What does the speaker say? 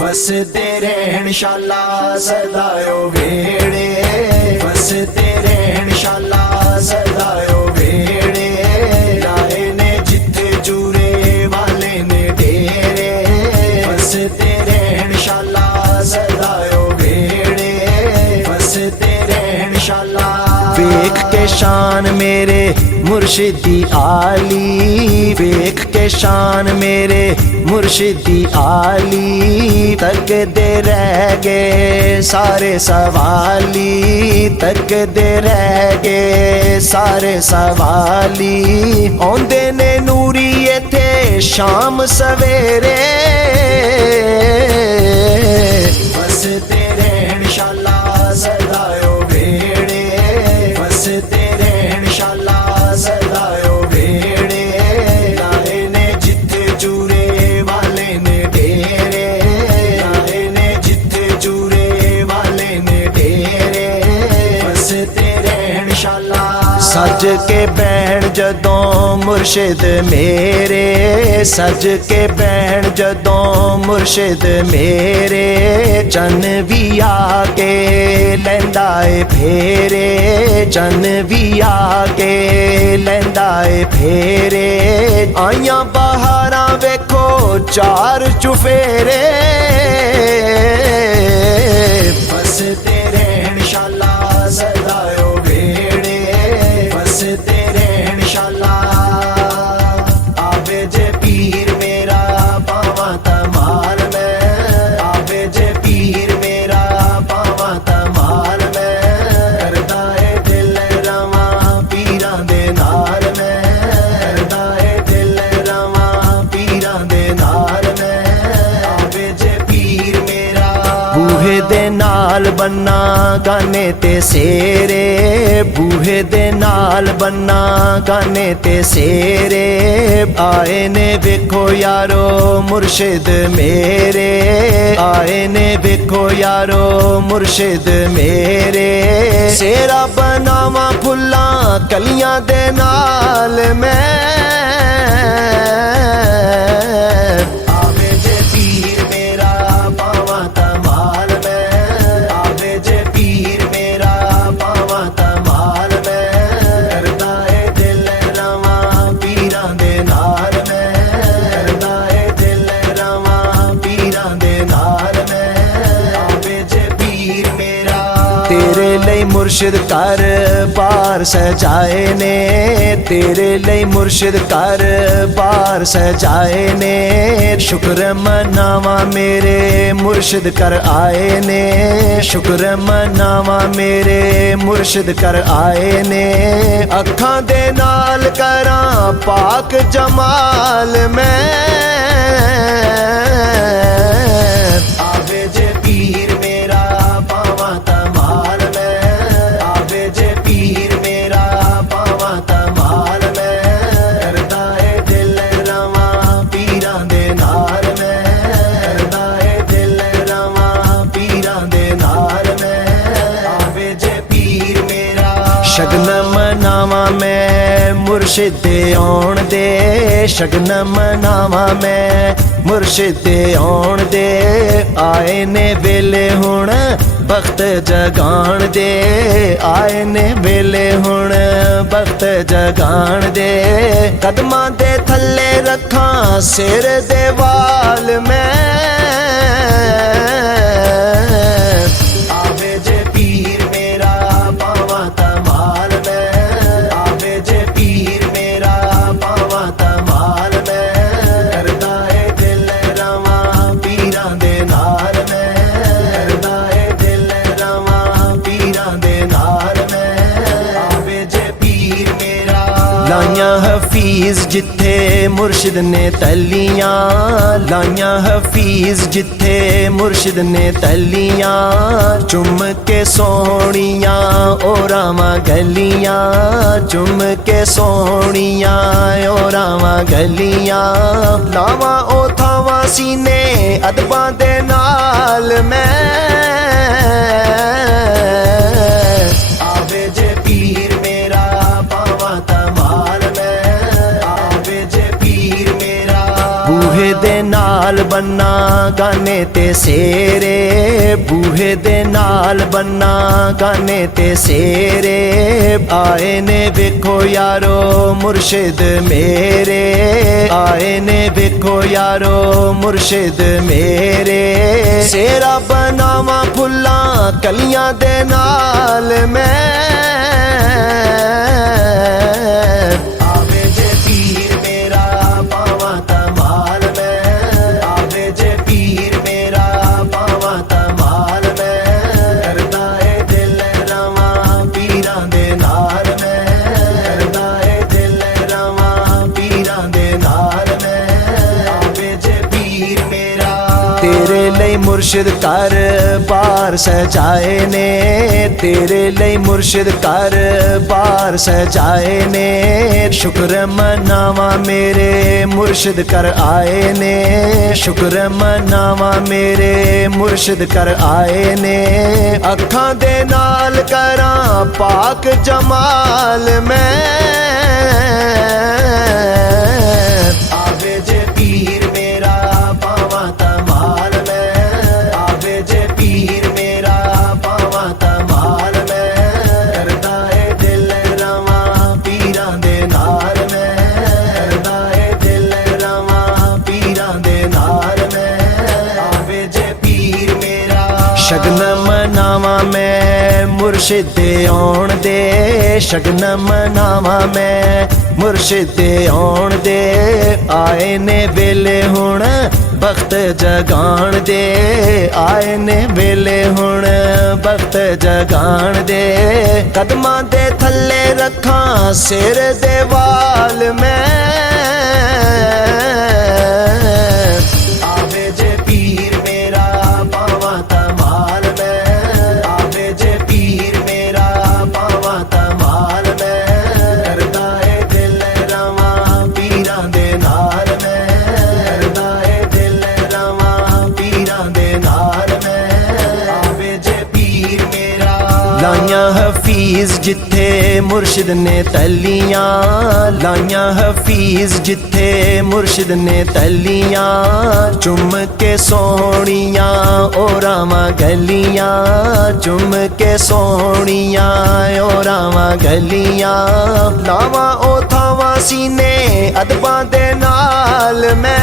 वसते रहन शाला सदायो वेड़े, वसते रहन शाला सदायो वेड़े, लाए ने जिथे जूरे वाले ने डेरे, वसते रहन शाला सदायो वेड़े, वसते रहन शाला। वेख के शान मेरे मुर्शिदी आली, वेख के शान मेरे मुर्शिदी आली, तकदे रह गए सारे सवाली, तकदे रह गए सारे सवाली। आंदे ने नूरी इत्थे शाम सवेरे, वसते रहन शाला सदायो वेड़े, वसते रहन शाला सदायो वेड़े, लाए ने जिथे जूरे वाले ने डेरे, लाए ने जिथे जूरे वाले ने डेरे, वसते रहन शाला। सज के बैण जदों मुर्शिद मेरे, सज के बैण जदों मुर्शिद मेरे, चन भी आके लैंदा ए फेरे, चन भी आके लैंदा ए फेरे। आइयां बहारां वेखो चार चुफेरे, वसते रहन शाला सदायो वेड़े, वसते रहन शाला। आवे जे पीर मेरा पावा तमाल में, आवे जे पीर मेरा पावा तमाल में, करदा है दिल रवा पीरां दे नाल में, करदा है दिल रवा पीरां दे नाल में, आवे जे पीर मेरा। बूहे दे नाल बन्ना गाने ते सेरे, बूहे दे नाल बन्ना गाने ते सेरे, आए ने वेखो यारो मुर्शिद मेरे, आए ने वेखो यारो मुर्शिद मेरे। सेरा बनावा फुल्लां कलियां दे नाल मैं, आवे जे पीर मेरा पावा तमाल में, आवे जे पीर मेरा पावा तमाल में, करदा है दिल रवा पीरां दे नाल में, करदा है दिल रवा पीरां दे नाल में, आवे जे पीर मेरा। तेरे ਲਈ मुर्शिद कर बार सजाए ने, तेरे ਲਈ मुर्शिद कर बार सजाए ने, शुक्र मनावा मेरे मुर्शिद कर आए ने, शुक्र मनावा मेरे मुर्शिद कर आए ने। अखां दे नाल करां पाक जमाल में, आवे जे पीर मेरा पावा तमाल में, आवे जे पीर मेरा पावा तमाल में, करदा है दिल रवा पीरां दे नाल में, करदा है दिल रवा पीरां दे नाल में, आवे जे पीर मेरा। शगन मनावा मैं मुर्शिद दे आउण दे, शगन मनावा मैं मुर्शिद दे आउण दे, आए ने वेले हुण बख्त जगाण दे, आए ने वेले हुण बख्त जगाण दे। कदमां दे थल्ले रखां सिर दे वाल मैं, आवे जे पीर मेरा पावा तमाल में, आवे जे पीर मेरा पावा तमाल में, करदा है दिल रवा पीरां दे नाल में, करदा है दिल रवा पीरां दे नाल में, आवे जे पीर मेरा। लाइयां हफीज जिथे मुर्शिद ने तलियां, लाइयां हफीज जिथे मुर्शिद ने तलियां, चुम के सोहणियां ओ रावां गलियां, चुम के सोहणियां ओ रावां गलियां, लावां ओ थावां सीने अदबां दे नाल मैं, आवे जे पीर मेरा पावा तमाल में, आवे जे पीर मेरा। बूहे दे नाल ਬੰਨਾ ਗਾਨੇ ਤੇ ਸੇਰੇ ਬੂਹੇ ਦੇ ਨਾਲ ਬੰਨਾ ਗਾਨੇ ਤੇ ਸੇਰੇ ਆਏ ਨੇ ਵੇਖੋ ਯਾਰੋ ਮੁਰਸ਼ਿਦ ਮੇਰੇ ਆਏ ਨੇ ਵੇਖੋ ਯਾਰੋ ਮੁਰਸ਼ਿਦ ਮੇਰੇ ਸੇਰਾ ਬਣਾਵਾਂ ਫੁੱਲਾਂ ਕਲੀਆਂ ਦੇ ਨਾਲ ਮੈਂ ਆਵੇ ਜੇ ਪੀਰ ਮੇਰਾ ਪਾਵਾਂ ਧਮਾਲ ਮੈਂ ਆਵੇ ਜੇ ਪੀਰ ਮੇਰਾ ਪਾਵਾਂ ਧਮਾਲ ਮੈਂ ਕਰਦਾ ਏ ਦਿਲ ਰਵਾਂ ਪੀਰਾਂ ਦੇ ਨਾਲ ਮੈਂ ਕਰਦਾ ਏ ਦਿਲ ਰਵਾਂ ਪੀਰਾਂ ਦੇ ਨਾਲ ਮੈਂ ਆਵੇ ਜੇ ਪੀਰ ਮੇਰਾ ਤੇਰੇ ਲਈ ਮੁਰਸ਼ਿਦ ਘਰ ਬਾਰ ਸਜਾਏ ਨੇ ਤੇਰੇ ਲਈ ਮੁਰਸ਼ਿਦ ਘਰ ਬਾਰ ਸਜਾਏ ਨੇ ਸ਼ੁਕਰ ਮਨਾਵਾਂ ਮੇਰੇ ਮੁਰਸ਼ਿਦ ਕਰ ਆਏ ਨੇ ਸ਼ੁਕਰ ਮਨਾਵਾਂ ਮੇਰੇ ਮੁਰਸ਼ਿਦ ਕਰ ਆਏ ਨੇ ਅੱਖਾਂ ਦੇ ਨਾਲ ਕਰਾਂ ਪਾਕ ਜਮਾਲ ਮੈਂ ਆਵੇ ਜੇ ਪੀਰ ਮੇਰਾ ਪਾਵਾਂ ਧਮਾਲ ਮੈਂ ਆਵੇ ਜੇ ਪੀਰ ਮੇਰਾ ਪਾਵਾਂ ਧਮਾਲ ਮੈਂ ਕਰਦਾ ਏ ਦਿਲ ਰਵਾਂ ਪੀਰਾਂ ਦੇ ਨਾਲ ਮੈਂ ਕਰਦਾ ਏ ਦਿਲ ਰਵਾਂ ਪੀਰਾਂ ਦੇ ਨਾਲ ਮੈਂ ਆਵੇ ਜੇ ਪੀਰ ਮੇਰਾ ਸ਼ਗਨ ਮਨਾਵਾਂ ਮੈਂ ਮੁਰਸ਼ਿਦ ਦੇ ਆਉਣ ਦੇ ਸ਼ਗਨ ਮਨਾਵਾਂ ਮੈਂ ਮੁਰਸ਼ਿਦ ਦੇ ਆਉਣ ਦੇ ਆਏ ਨੇ ਵੇਲੇ ਹੁਣ ਬਖਤ ਜਗਾਣ ਦੇ ਆਏ ਨੇ ਵੇਲੇ ਹੁਣ ਬਖਤ ਜਗਾਣ ਦੇ ਕਦਮਾਂ ਦੇ ਥੱਲੇ ਰੱਖਾਂ ਸਿਰ ਦੇ ਵਾਲ ਮੈਂ ਆਵੇ ਜੇ ਪੀਰ ਮੇਰਾ ਪਾਵਾਂ ਧਮਾਲ ਮੈਂ ਆਵੇ ਜੇ ਪੀਰ ਮੇਰਾ ਪਾਵਾਂ ਧਮਾਲ ਮੈਂ ਕਰਦਾ ਏ ਦਿਲ ਰਵਾਂ ਪੀਰਾਂ ਦੇ ਨਾਲ ਮੈਂ ਕਰਦਾ ਏ ਦਿਲ ਰਵਾਂ ਪੀਰਾਂ ਦੇ ਨਾਲ ਮੈਂ ਆਵੇ ਜੇ ਪੀਰ ਮੇਰਾ ਲਾਈਆਂ ਹਫੀਜ਼ ਜਿੱਥੇ ਮੁਰਸ਼ਿਦ ਨੇ ਤਲੀਆਂ ਲਾਈਆਂ ਹਫੀਜ਼ ਜਿੱਥੇ ਮੁਰਸ਼ਿਦ ਨੇ ਤਲੀਆਂ ਚੁੰਮ ਕੇ ਸੋਹਣੀਆਂ ਓ ਰਾਵਾਂ ਗਲੀਆਂ ਚੁੰਮ ਕੇ ਸੋਹਣੀਆਂ ਓ ਰਾਵਾਂ ਗਲੀਆਂ ਲਾਵਾਂ ਉਹ ਥਾਵਾਂ ਸੀਨੇ ਅਦਬਾਂ ਦੇ ਨਾਲ ਮੈਂ